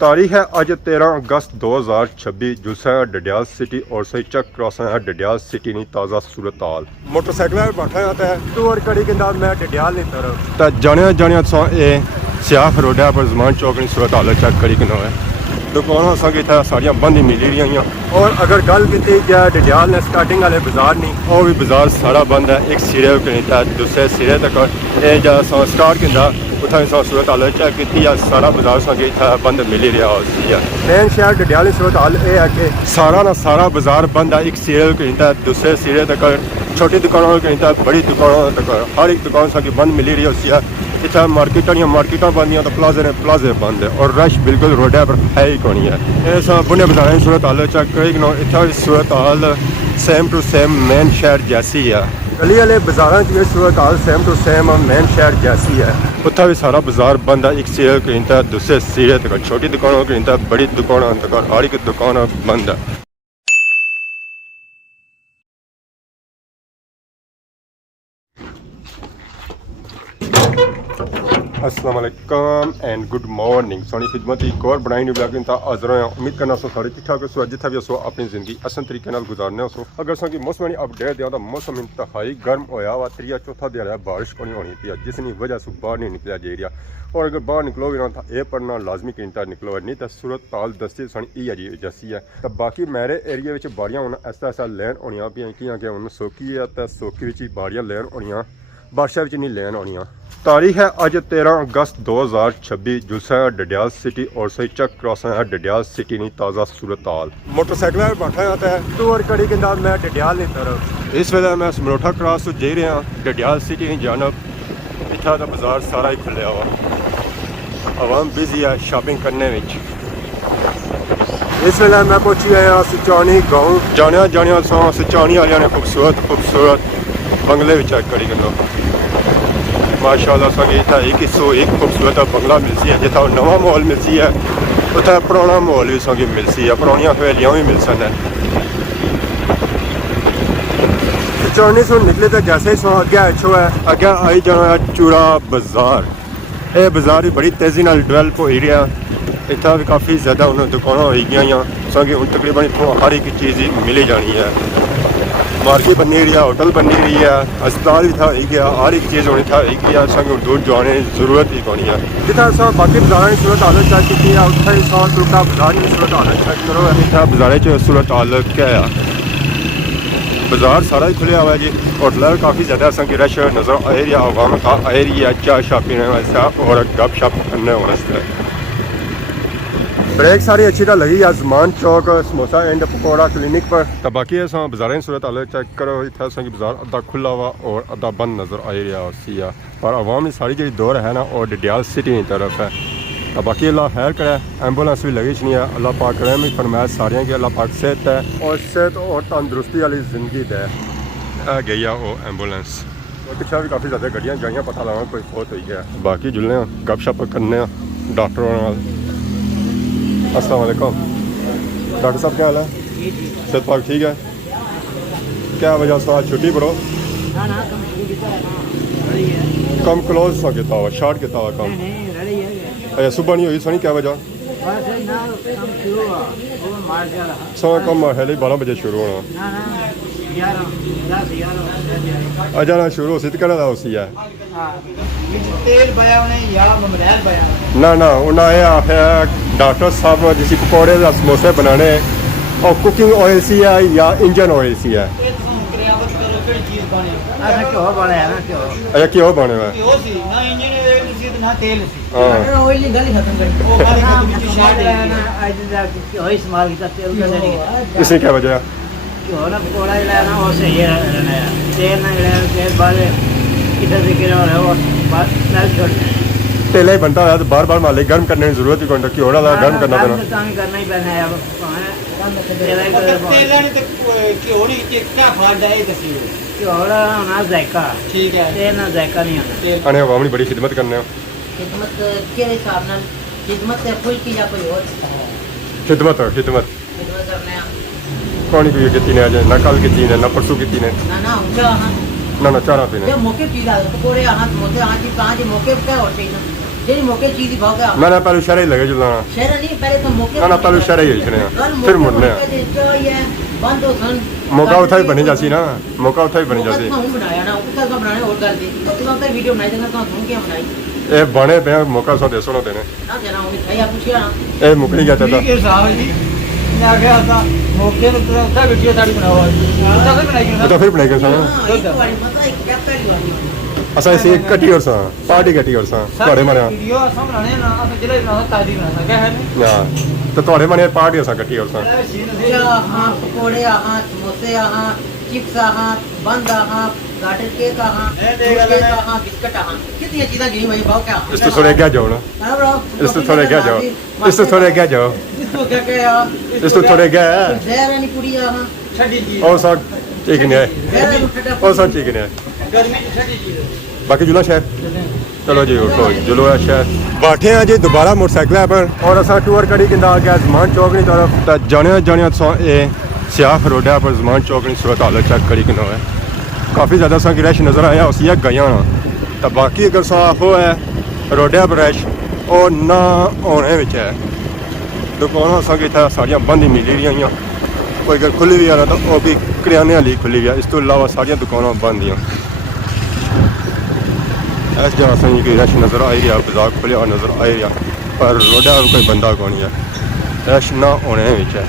तारीख है अज 13 अगस्त 2026 जुलसा है डडियाल सिटी और सही चक क्रॉस है डडियाल सिटी नहीं ताज़ा सूरत हाल मोटरसाइकिल पर बैठा जाता है तो और कड़ी के अंदर मैं डडियाल नहीं तरफ तो जाने सो ये सियाफ रोड है पर जमान चौक नहीं सूरत हाल चेक करी कि है दुकाना असें इतना सारिया बंद ही मिली रही और अगर गल की जाए डडियाल ने स्टार्टिंग वाले बाजार नहीं वो भी बाजार सारा बंद है एक सिरे के दूसरे सिरे तक जहाँ स्टार्ट किया उतना सूरत हाल चेक की सारा बाजार संगे इतना बंद मिली रहा मेन शहर डडियाल सूरत हाल यह है कि सारा ना सारा बाजार बंद है एक सिरे कहता दूसरे सिरे तक छोटी दुकानों कहता बड़ी दुकानों तक हर एक दुकान संगे बंद मिली रही है इतना मार्केटा बंद तो प्लाजे बंद है और रश बिल्कुल रोडे पर है ही कौन है ये बुने बाजार सूरत हाल चेक करें इतना सूरत हाल सेम टू सेम मेन शहर जैसी है गली वाले बाजारों की सूरत हाल सेम टू सेम मेन शहर जैसी है उतना भी सारा बाजार बंद है एक सिरे कहता दूसरे सिरे तक छोटी दुकानों कहता बड़ी दुकानों तक हर एक दुकान बंद है। अस्सलाम वालेकुम एंड गुड मॉर्निंग सोनी खिदमत एक और बनाई नहीं ब्लॉगिंग था हाजिर होया उम्मीद करना सो सारे ठीक ठाक सो जितना भी सो अपनी जिंदगी आसान तरीके नाल गुजारने सो अगर सो कि मौसम अपडेट दिया तो मौसम इंतहाई गर्म होया वा त्रिया चौथा दिन बारिश को नहीं होनी पी जिसकी वजह से बाहर नहीं निकला जा रहा और अगर बाहर निकलो भी ना था ये पढ़ना लाजमी किंता निकलो नहीं तो सूरत हाल दस्ती सनी ई जैसी है तो बाकी मेरे एरिया में बाड़ियाँ हूँ ऐसा लैन होनी पी कि हूँ सोकी है तो सोकी बाड़ियाँ लैन होनी बारिशा नहीं लैन होनी तारीख है अज 13 अगस्त 2026 जुलसा है डडियाल सिटी और सही चक क्रॉस है डडियाल सिटी नहीं ताज़ा सूरत हाल मोटरसाइकिल पर बैठा जाता है तो और कड़ी के अंदर मैं डडियाल नहीं तरफ इस वेले मैं समरोठा क्रॉस तो जा रहा डडियाल सिटी नहीं जानब इतना का बाजार सारा ही खुलिया हुआ आवाम बिजी है शॉपिंग करने में इस वेले मैं पहुंची आया सुचानी गाँव जाने सुचानी वाले ने खूबसूरत बंगले भी चेक करी गलो माशाअल्लाह संगे इतना एक खूबसूरत बंगला मिलती है जितना नवा माहौल मिलती है उतना पुराना माहौल भी संगे मिलती है पुरानिया हवेलियाँ भी मिल सन चौनी सो निकले तो जैसे ही सो अगे अच्छो है अगे आई जाना चूड़ा बाजार ये बाजार भी बड़ी तेज़ी नाल डिवेलप हो रहा इतना भी काफ़ी ज़्यादा उन्होंने दुकाना हो गई संगे हूँ तकरीबन इतों हर एक चीज़ मिली जानी है मार्केट बनी रही है होटल बनी रही है अस्पताल भी था गया हर एक चीज़ होनी था गया संग दूर जाने की जरूरत ही कौन है जितना सो बाकी बाजार की सूरत हालत चेक की उत्थे ही सौ टूटा बाजार की सूरत हालत चेक करो इतना बाजार सूरत हालत क्या है बाजार सारा ही खुलिया हुआ है जी होटल काफ़ी ज़्यादा संग रश नज़र आ रही है आवाम का आ रही है चाय शॉप पीने वास्ते और गप शप करने वास्ते ब्रेक सारी अच्छी तरह लगी है जमान चौक समोसा एंड पकौड़ा क्लिनिक पर तो बाकी बाजार सूरत हाल चेक करो इतना बाजार अद्धा खुला हुआ और अद्धा बंद नज़र आ रहा है पर आवाम सारी जी दौर है ना और डडियाल सिटी की तरफ है तो बाकी अल्लाह खैर करे एम्बुलेंस भी लगी नहीं है अल्लाह पाक रहम भी फरमाया सारियाँ की अल्लाह पाक सेहत है और सेहत और तंदुरुस्ती वाली जिंदगी दे गई है वो एम्बुलेंस और पिछले भी काफ़ी ज़्यादा गड्डियाँ जाइया पता लगा कोई फौत हुई है बाकी जुलने गप शप करने डॉक्टरों अस्सलाम वालेकुम डॉक्टर साहब क्या हाल है सेहत पाक ठीक है क्या वजह से आज छुट्टी पढ़ो कम क्लोज सा किया हुआ शार्ट किया हुआ कम अच्छा सुबह नहीं हुई सोनी क्या वजह सो कम है 12 बजे शुरू होना अच्छा ना शुरू हो सी कहना उसी है ना उन्हें आखिया डॉक्टर साहब जिस पकौड़े या समोसे बनाने और कुकिंग ऑयल सी है या इंजन ऑयल सी है अच्छा क्यों बने हुआ इसमें क्या वजह तेल ही बनता है तो बार बार मालिक गर्म करने की जरूरत ही कौन कि होना गर्म करना पैना बड़ी खिदमत करने खिदमत कौन कोई की ने ना कल की ने ना परसों की ने ना चारा पीने जेडी मौके चीज ही भाव क्या मैं ना पहले शहर ही लगे चलाना शहर नहीं पहले तो मौके ना पहले शहर ही चले फिर मुड़ने बंद हो सन मौका उठा ही बनी जासी ना मौका उठा ही बनी जासी हम बनाया ना उसका सब बनाने और कर दी तो हम तो वीडियो बनाई देंगे तो हम क्या बनाई ए बने पे मौका सो दे सुनो देने ना जना उन्हें खाया पूछिया ना ए मुकरी गया था ठीक है साहब जी मैं आ गया था मौके पे तो उठा वीडियो साड़ी बनाओ उठा से बनाई तो फिर बनाई के साना एक बार पता है क्या पहली बार असा इसे कटी और सा पार्टी कटी और सा तोड़े मारे वीडियो असां बनाने ना असां जिले ना ताजी बना क्या है ना तो तोड़े मारे पार्टी और सा कटी और सा हाँ पकोड़े हाँ समोसे हाँ चिप्स हाँ बंद हाँ गार्डन केक हाँ हाँ बिस्किट हाँ कितनी चीजें गिनी भाई भाव क्या इससे थोड़े क्या जाओ ना इससे थोड़े क्या जाओ इससे थोड़े क्या जाओ इसको क्या क्या इससे थोड़े क्या है जहर नहीं पूरी हाँ छड़ी जी और सा ठीक नहीं है और सा ठीक नहीं है गर्मी की छड़ी जी बाकी जुला शहर चलो जी उठो जुलो है शहर बैठे हैं जी दोबारा मोटरसाइकिल पर और असा टूर करी किंदा आ गया जमान चौक की तरफ तो जाने सो ए सियाफ रोड पर जमान चौक की सूरत हालत चेक करी किना है काफ़ी ज़्यादा सा रश नज़र आया उसी गया तो बाकी अगर सा हो है रोडे पर रश और ना होने विच है दुकान असा इतना सारिया बंद ही मिली रही कोई अगर खुली भी है ना तो वह भी करियाने वाली खुली है इस तो इलावा सारिया दुकान बंद ही इस जगह असें कोई रश नज़र आई रहा बाजार खुलिया नज़र आई रहा पर रोडा पर कोई बंदा कौन है रश ना होने विच है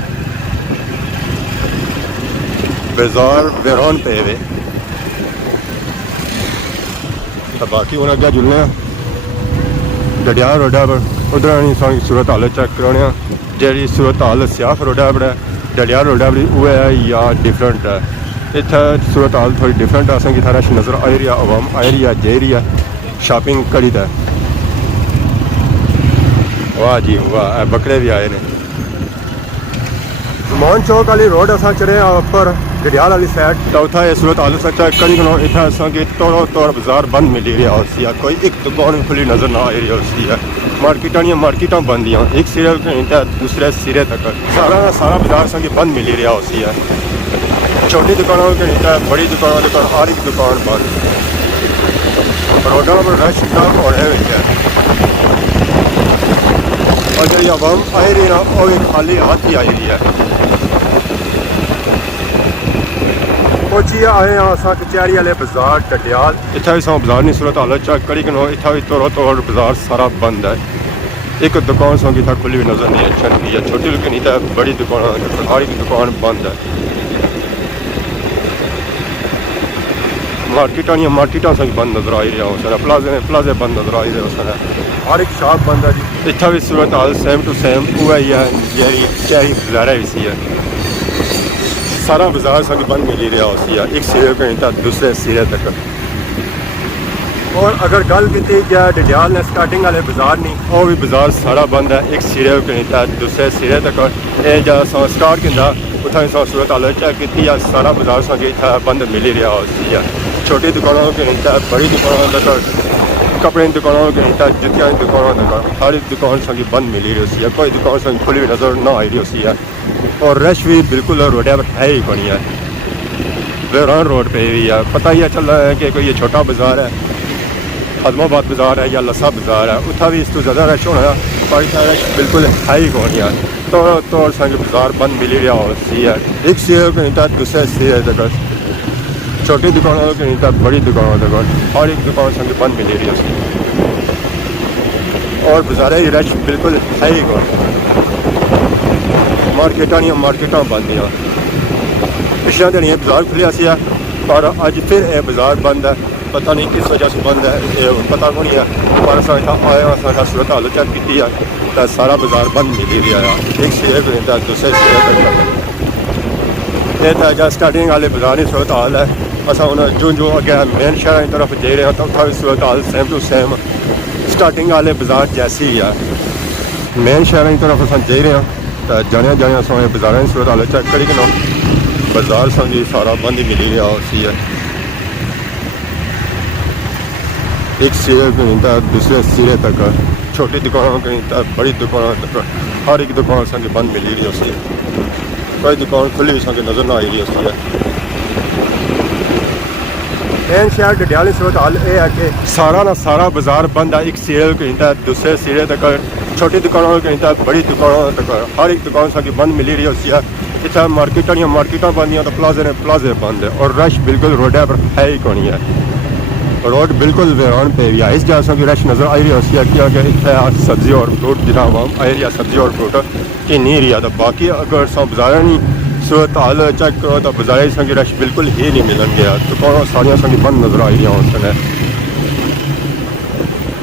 बाजार वेरान पे वे तो बाकी हूँ अगर जुलने डडियाल रोडा पर उधर आनी सारी सूरत हालत चेक कराने जी सूरत हालत सियाफ रोडा पर है डडियाल रोडा पर वो है या डिफरेंट है इतना सूरत हाल थोड़ी डिफरेंट है असेंगी थारा नज़र आई रही है आवाम आई रही है जा रही है शॉपिंग करी है वाह जी वाह बकरे भी आए ने मान चौक वाली रोड असा चढ़े ऊपर गडियाल वाली साइड तो उतना सूरत हालत से चेक करी करो इतना असेंगे तोड़ो तोड़ बाजार बंद मिली रहा होती है कोई एक दुकान खुली नज़र ना आ रही होती है मार्केटा बंद हैं एक सिरे दूसरे सिरे तक सारा बाजार संगे बंद मिली रहा होती है छोटी दुकानों के नीचे बड़ी दुकानों के हर एक दुकान बंद रोडों पर रश ना होने है और जी आवाम आई रही है वो एक खाली हाथ ही आई रही है पहुंची आए हैं असा कचहरी वाले बाजार डडियाल इतना भी बाजार नहीं सूरत हालत चेक करी कि इतना भी तोड़ तोड़ बाजार सारा बंद है एक दुकान संगी था खुली हुई नजर नहीं अच्छा नहीं है छोटी लेकिन नहीं था बड़ी दुकान हर एक दुकान बंद है मार्केटा संग बंद नजर आई रहा हो प्लाजे बंद नजर आई रहे हो हर एक शॉप बंद है जी इतना भी सूरत हाल सेम टू सेम वो ही है जी चेहरी बाजार ही है सारा बाजार संग बंद मिली रहा होती है एक सिरे को नहीं दूसरे सिरे तक और अगर गल की जाए डडियाल ने स्टार्टिंग वाले बाजार नहीं वो भी बाजार सारा बंद है एक सिरे को नहीं दूसरे सिरे तक ये जहाँ स्टार्ट किया उतना सूरत हालत चेक की सारा बाजार संग इतना बंद मिली रहा होती है छोटी दुकानों के नहीं बड़ी दुकानों तक कपड़े की दुकानों के नहीं जुतियाँ की दुकानों तक हर एक दुकान संग बंद मिली रही होती है कोई दुकान संग खुली हुई नज़र ना आई रही होती है और रश भी बिल्कुल रोड पर है ही बनी है वेरान रोड पे भी है पता ही चल रहा है कि कोई ये छोटा बाजार है आदमाबाद बाजार है या लसा बाजार है उतना भी इस तो ज़्यादा रश होना पर रश बिल्कुल है ही कौन है तो संग बाजार बंद मिली रहा होती है एक सिरे के नहीं दूसरे सिरे तक छोटी दुकानों के नहीं बड़ी दुकानों तक हर एक दुकान संग बंद मिली रही होती और बाजार ही रश बिल्कुल है ही कौन मार्केटा बंद हैं पिछले दिन बाजार खुलिया सी पर अज फिर यह बाजार बंद है पता नहीं किस वजह से बंद है ये पता को नहीं है पर अस इतना आए असा सूरत हालत चेक की है तो सारा बाजार बंद मिली रहा है एक सिरे को दूसरे सिरे तक ये तो स्टार्टिंग वाले बाजार ही सूरत हाल है असा हूँ जो अगे मेन शहर की तरफ जा रहे हैं तो उतना भी सूरत हाल सेम टू सेम स्टार्टिंग वाले बाजार जैसी ही है मेन शहर की तरफ अस जा रहे हैं तो जाने असा बाजार की सूरत हालत चेक करी कि बाजार संगी सारा बंद ही मिली रहा होती है एक सिरे को नहीं दूसरे सिरे तक छोटी दुकानों के नहीं बड़ी दुकानों तक हर एक दुकान संग बंद मिली रही होती है कोई दुकान खुली हुई संग नज़र ना आई रही होती है मेन शहर डडियाल सूरत हाल ये है कि सारा ना सारा बाजार बंद है। एक सिरे कहता है दूसरे सिरे तक छोटी दुकानों कहता है बड़ी दुकानों तक हर एक दुकान सा बंद मिली रही होती है। इतना मार्केटा बंद तो प्लाजे बंद है और रश बिल्कुल रोडे पर है ही कौन है। रोड बिल्कुल वीरान पे भी है। इस जगह की रश नज़र आई रही होती है क्योंकि इतने सब्जी और फ्रूट जितना आई रही है सब्जी और फ्रूट कि नहीं रही है। तो बाकी अगर बाजार नहीं सूरत हाल चेक करो तो बाजार की रश बिल्कुल ही नहीं मिलन गया। दुकानों सारिया बंद नज़र आई रही उस समय।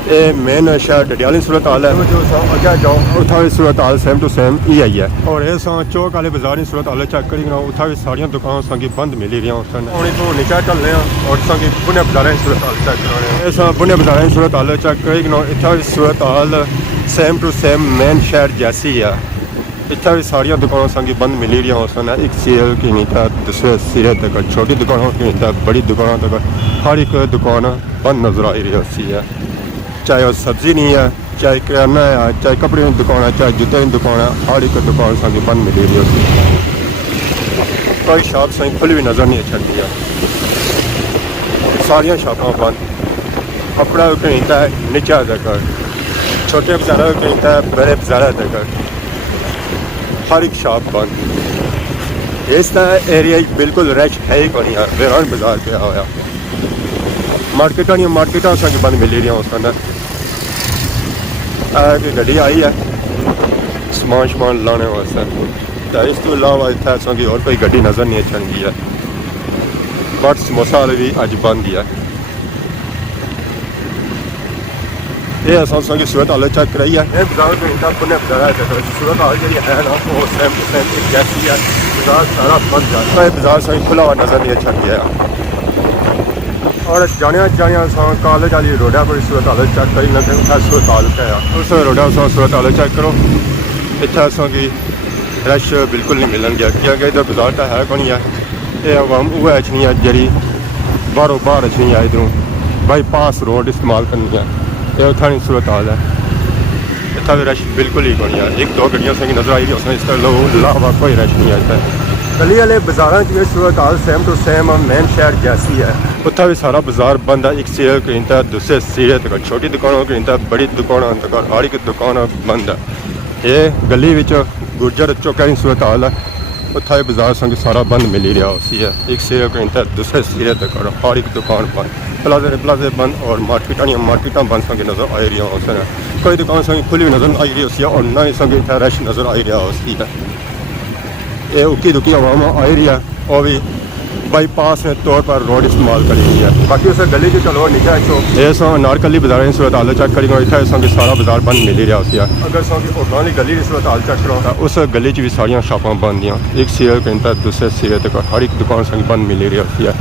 ये मेन शहर डडियाल सूरत हाल है। जो अगर जाओ उतना भी सूरत हाल सेम टू सेम ही आई है। और ये चौक वाले बाजार सूरत हाल चेक करी उतना भी सारिया दुकानों संगी बंद मिली रही उस समय। हम तो नीचे चलने और संगी बुने बाजार सूरत हाल चेक कराने इस बुने बाजार सूरत हाल चेक करी इतना भी सूरत हाल सेम टू सेम मेन शहर जैसी है। इतना भी सारिया दुकानों संगी बंद मिली रही उस समय। एक सिरे की नहीं था दूसरे सिरे तक छोटी दुकानों की नहीं था बड़ी दुकानों तक हर एक दुकान बंद नज़र आई रही होती है। चाहे वो सब्जी नहीं है, चाहे किराना है, चाहे कपड़े की दुकान है, चाहे जूते की दुकान है, हर एक दुकान संगी बंद मिली रही होती है। कोई शॉप संगी खुली भी नज़र नहीं छड़ी है। सारिया शॉपां बंद। कपड़ा कहता है नीचा तक छोटे बाजार कहता है बड़े बाजार तक हर एक शॉप बंद। इस तरह एरिया बिल्कुल रश है ही कौन है। वीरान बाजार पे आया मार्केटा संगी बंद मिली रही उस अंदर। गड्डी आई है समान लाने वास्ते तो इस तो अलावा इतना संगी और कोई गड्डी नज़र नहीं चंगी है। बट समोसा वाले भी अज बंद ही है। ये संगी सूरत हाल चेक कराई है। ये बाजार को पुणे बाजार है सूरत हाल जी है ना वो सेम टू सेम जैसी है। बाजार सारा बंद जाता है। बाजार संगी खुला हुआ नज़र नहीं अच्छा गया। और जाने कॉलेज वाली रोडा पर सूरत हाल चेक करी ना सूरत हाल है उस रोडा सूरत हाल चेक करो। इतना की रश बिल्कुल नहीं मिलन गया क्योंकि इधर बाजार तो है कौन है। ये अवाम वो अचनी है जी बाहरों बाहर अचनी है इधरों बाईपास रोड इस्तेमाल करनी है। ये उतना नहीं सूरत हाल है। इतना भी रश बिल्कुल ही कौन है। एक दो गड्डियाँ संगी नज़र आई रही उसमें इस तरह अलावा कोई रश नहीं आता। गली वाले बाजार की सूरत हाल सेम टू सेम मेन शहर जैसी है। उतना भी सारा बाजार बंद है। एक सिरे कहता है दूसरे सिरे तक छोटी दुकानों कहता है बड़ी दुकानों तक हर एक दुकान बंद है। ये गली गुर्जर चौका की सूरत हाल है। उतना भी बाजार संग सारा बंद मिली रहा उसी है। एक सिरे कहता है दूसरे सिरे तक हर एक दुकान बंद प्लाजे बंद और मार्केटा बंद संग नज़र आई रही उसने। कोई दुकान संग खुली नज़र आई रही होती है और ना ही संग इतना रश नज़र आई रहा उसी है। ये उकी दुकी आवाम आई रही है और भी बाईपास के तौर पर रोड इस्तेमाल करी रही है। बाकी उस गली की चलो नीचे चो ये नारकली बाजार सूरत हाल चेक करी इतना सारा बाजार बंद मिली रहा होती है। अगर होटलों की गली सूरत हाल चेक करो उस गली भी सारिया शॉपां बंद दियाँ। एक सिरे कहता है दूसरे सिरे तक हर एक दुकान संग बंद मिली रही होती है।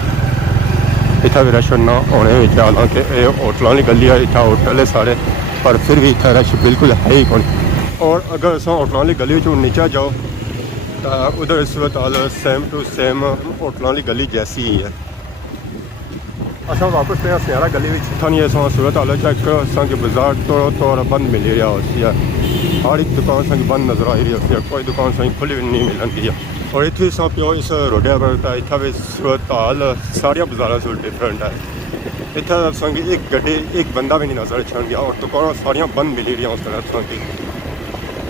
इतना भी रश ना होने हालांकि होटलों की गली है इतना होटल है सारे पर फिर भी इतना रश बिल्कुल है ही कौन। और अगर होटलों की गली नीचे जाओ उधर सूरत हाल सेम टू सेम होटलों की गली जैसी ही है। असा वापस पे सियारा गली में सूरत हाल चेक करो बाजार तौर बंद मिली रहा होती है। हर एक दुकान संग बंद नज़र आई रही होती है। कोई दुकान संग खुली नहीं मिलती है। और इतनी प्यो इस रोडे पर इतना भी सूरत हाल सारिया बाजार से डिफरेंट है। इतना संग एक गड्डी एक बंदा भी नहीं नज़र छन गया और दुकान सारिया बंद मिली रही उस तरह संग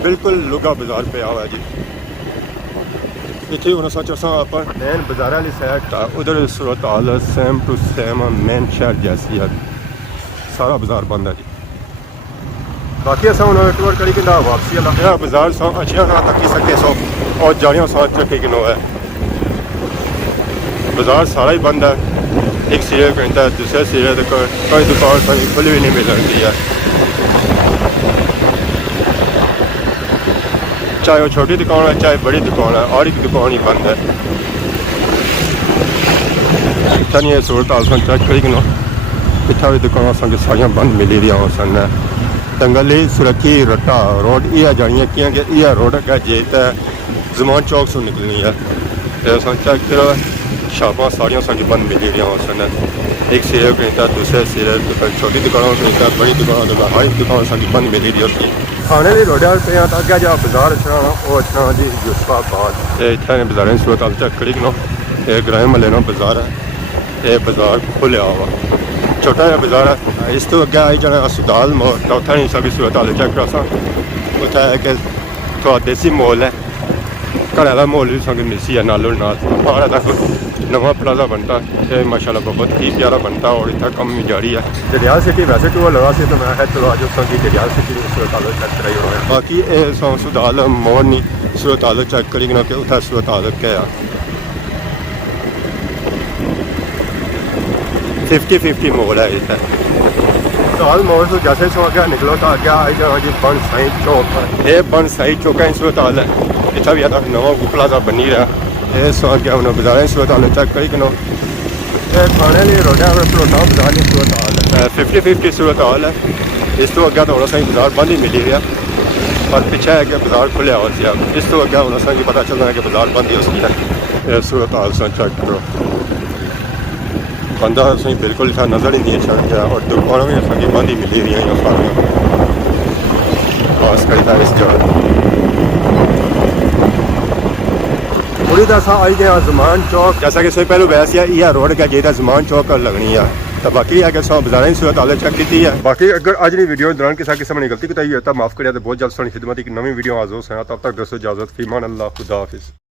बिल्कुल लुगा बाजार पे आवा जी। इतने हम सोचो आप मेन बाजार वाली साइड उधर सूरत हाल सेम टू सेम मेन शहर जैसी है। सारा बाजार बंद है जी। बाकी अस हम टूर करी कि वापसी वाला बाजार सौ अच्छे ना तकी सके सो और जानियों सौ तकी कि है। बाजार सारा ही बंद है। एक सिरे कहता है दूसरे सिरे तक कोई दुकान सही खुली भी नहीं मिल रही है। चाहे वो छोटी दुकान है चाहे बड़ी दुकान है हर एक दुकान ही बंद है। इतना नहीं सूरत हाल चेक करी इतना भी दुकान संग सारिया बंद मिली रही सन। दंगली सुरखी रट्टा रोड यह जानी क्योंकि यह रोड है जे जमान चौक से निकलनी है। चेक करो शॉपां सारिया संग बंद मिली रही सन। एक सिरे कहता दूसरे सिरे छोटी दुकानों कहता बड़ी दुकान हर एक दुकान संग बंद मिली रही होती है। खाने भी रोडा पे अगर जो बाजार अच्छा वो अच्छा जी यूसफाबाद इतने बाजार सूरत हाल चेक करी ग्राम महल बाजार है। ये बाजार खुलिया हुआ छोटा जिहा बाजार है। इस तो अगे आई जाना अस्पताल मोड़ तो उत्थे नहीं सभी सूरत हाल चेक करा उत्थे है कि थोड़ा देसी माहौल है घर का माहौल भी संग मिसी है नालों नाल बाहर तक नवा प्लाजा बनता है माशाल्लाह बहुत ही प्यारा बनता और इतना कम भी जारी है। डडियाल सिटी वैसे टूर लगा सी तो मैं चलो आज उसकी डडियाल सिटी सूरत हाल चेक कराई होना बाकी सुधाल मोड़ नहीं सूरत हाल चेक करी कि उत्थे सूरत हाल क्या 50-50 मोड़ है इतना सुधाल मोड़ तो जैसे सो अगर निकलो तो अगर आई जाओ जी बन साई चौक है ये बन साई चौक है सूरत हाल है इतना भी आता नवा प्लाजा बनी रहा ये सो अगर उन्हें बाजार सूरत हाल चेक करी कि खाने लिए रोटियां परोठा बाजार की सूरत हाल है 50-50 सूरत हाल है। इस तो अगर तो सही बाजार बंद ही मिली रहा पर पिछे है कि बाजार खुलिया हो सी इस तो अगर उन्हें सही पता चलना है कि बाजार बंद ही हो सी है। सूरत हाल से चेक करो बंदा सही बिल्कुल इतना नज़र ही नहीं चल गया और दुकान भी असांखे बंद ही मिली रही हैं खास कर इस जगह पूरी तरह आई गया जमान चौक जैसा कि पहले वैसे यह रोड क्या चाहिए जमान चौक कर लगनी है तो बाकी है कि बाजार सूरत हाल चेक की है। बाकी अगर आज की वीडियो दौरान किसी किस्म ने गलती बताई है तो माफ़ करिए तो बहुत जल्द सोनी खिदमत एक नवी वीडियो हाजिर हो तब तक दोस्तों इजाजत फीमान अल्लाह खुदा हाफिज़।